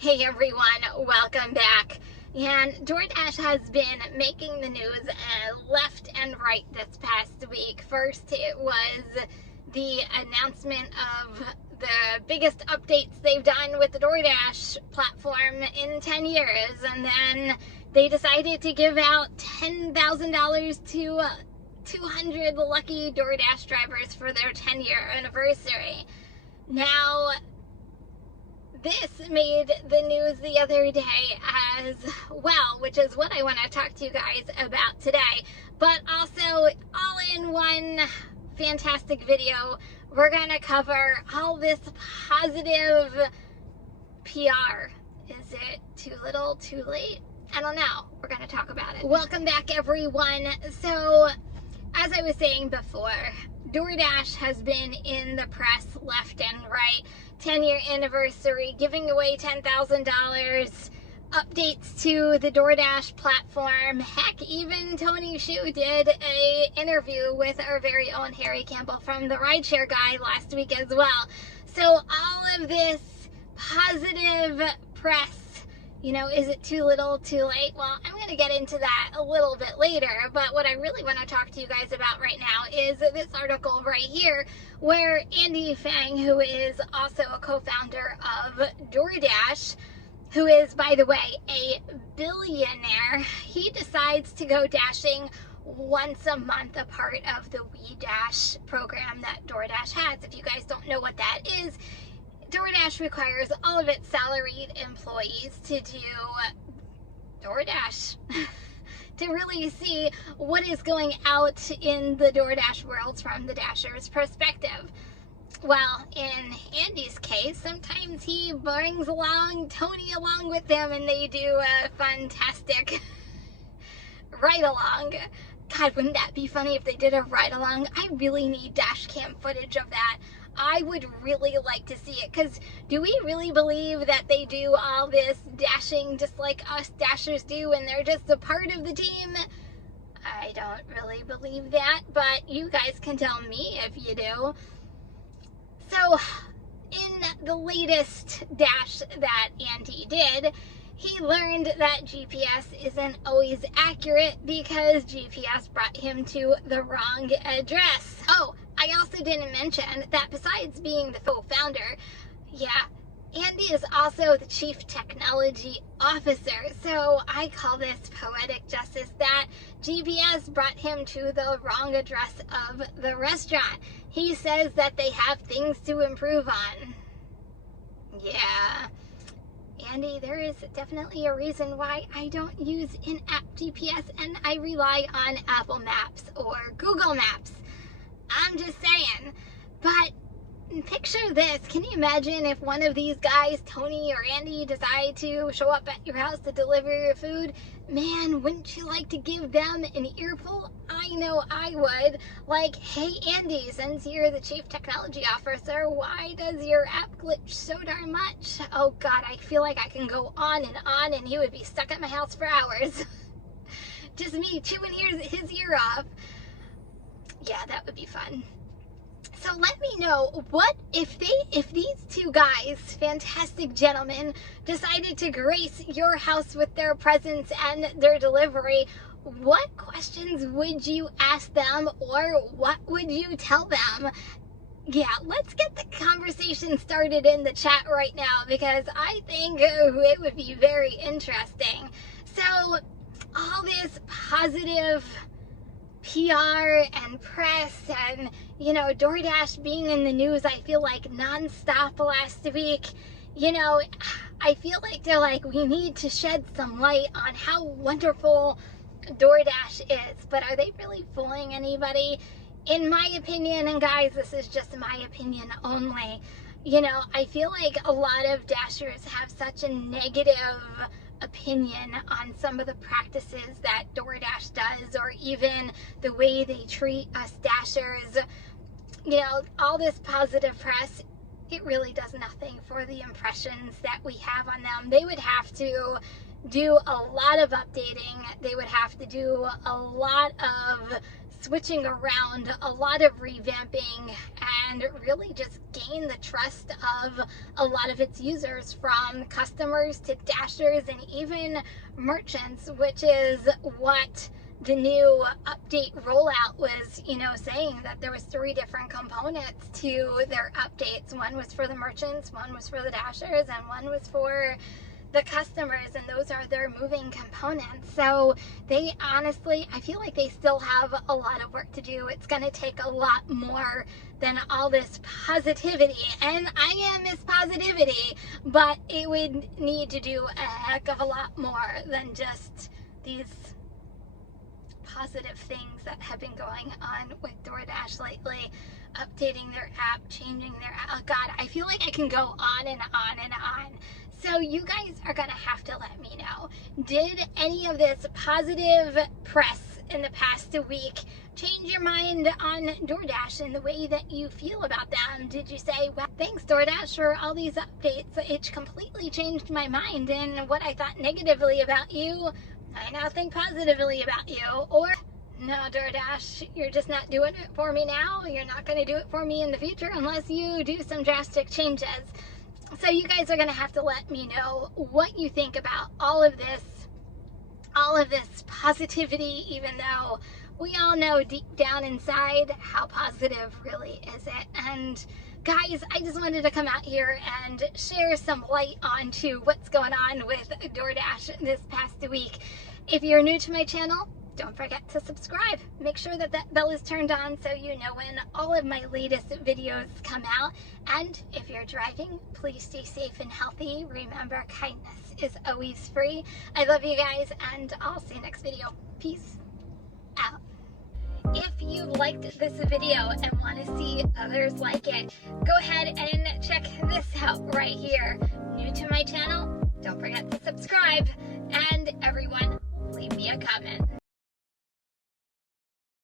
Hey everyone, welcome back. And DoorDash has been making the news left and right this past week. First, it was the announcement of the biggest updates they've done with the DoorDash platform in 10 years. And then they decided to give out $10,000 to 200 lucky DoorDash drivers for their 10-year anniversary. Now, this made the news the other day as well, which is what I want to talk to you guys about today. But also, all in one fantastic video, we're going to cover all this positive PR. Is it too little, too late? I don't know. We're going to talk about it. Welcome back, everyone. So, as I was saying before, DoorDash has been in the press left and right. 10-year anniversary, giving away $10,000, updates to the DoorDash platform. Heck, even Tony Xu did an interview with our very own Harry Campbell from the Rideshare Guy last week as well. So all of this positive press, is it too little, too late? Well, I'm going to get into that a little bit later, but what I really want to talk to you guys about right now is this article right here, where Andy Fang, who is also a co-founder of DoorDash, who is, by the way, a billionaire, he decides to go dashing once a month, a part of the Wii Dash program that DoorDash has. If you guys don't know what that is, DoorDash requires all of its salaried employees to do DoorDash to really see what is going out in the DoorDash world from the Dasher's perspective. Well, in Andy's case, sometimes he brings along Tony along with him and they do a fantastic ride-along. God, wouldn't that be funny if they did a ride-along? I really need dash cam footage of that. I would really like to see it, because do we really believe that they do all this dashing just like us dashers do and they're just a part of the team? I don't really believe that, but you guys can tell me if you do. So, in the latest dash that Andy did, he learned that GPS isn't always accurate because GPS brought him to the wrong address. Oh, I also didn't mention that besides being the co-founder, Andy is also the chief technology officer. So I call this poetic justice that GPS brought him to the wrong address of the restaurant. He says that they have things to improve on. Yeah. Andy, there is definitely a reason why I don't use in-app GPS and I rely on Apple Maps or Google Maps. I'm just saying. But picture this. Can you imagine if one of these guys, Tony or Andy, decide to show up at your house to deliver your food? Man, wouldn't you like to give them an earful? I know I would. Like, hey Andy, since you're the chief technology officer, why does your app glitch so darn much? Oh God, I feel like I can go on and he would be stuck at my house for hours. Just me chewing his ear off. Yeah, that would be fun. So let me know, what if these two guys, fantastic gentlemen, decided to grace your house with their presence and their delivery, what questions would you ask them or what would you tell them? Yeah, let's get the conversation started in the chat right now because I think it would be very interesting. So all this positive PR and press and, DoorDash being in the news, I feel like nonstop last week. I feel like they're like, we need to shed some light on how wonderful DoorDash is. But are they really fooling anybody? In my opinion, and guys, this is just my opinion only, I feel like a lot of Dashers have such a negative opinion on some of the practices that DoorDash does, or even the way they treat us Dashers. All this positive press, it really does nothing for the impressions that we have on them. They would have to do a lot of updating. They would have to do a lot of switching around, a lot of revamping, and really just gain the trust of a lot of its users, from customers to dashers and even merchants, which is what the new update rollout was, saying that there was 3 different components to their updates. One was for the merchants, one was for the dashers, and one was for the customers, and those are their moving components. So they honestly, I feel like they still have a lot of work to do. It's going to take a lot more than all this positivity, and I am Miss Positivity, but it would need to do a heck of a lot more than just these positive things that have been going on with DoorDash lately. Updating their app, changing their app. Oh God, I feel like I can go on and on and on. So you guys are gonna have to let me know, did any of this positive press in the past week change your mind on DoorDash and the way that you feel about them? Did you say, well, thanks DoorDash for all these updates, it completely changed my mind, and what I thought negatively about you, I now think positively about you? Or, no, DoorDash, you're just not doing it for me now. You're not going to do it for me in the future unless you do some drastic changes. So you guys are going to have to let me know what you think about all of this positivity, even though we all know deep down inside how positive really is it. And guys, I just wanted to come out here and share some light onto what's going on with DoorDash this past week. If you're new to my channel, don't forget to subscribe. Make sure that that bell is turned on so you know when all of my latest videos come out. And if you're driving, please stay safe and healthy. Remember, kindness is always free. I love you guys, and I'll see you next video. Peace out. If you liked this video and want to see others like it, go ahead and check this out right here. New to my channel, don't forget to subscribe. And everyone, leave me a comment.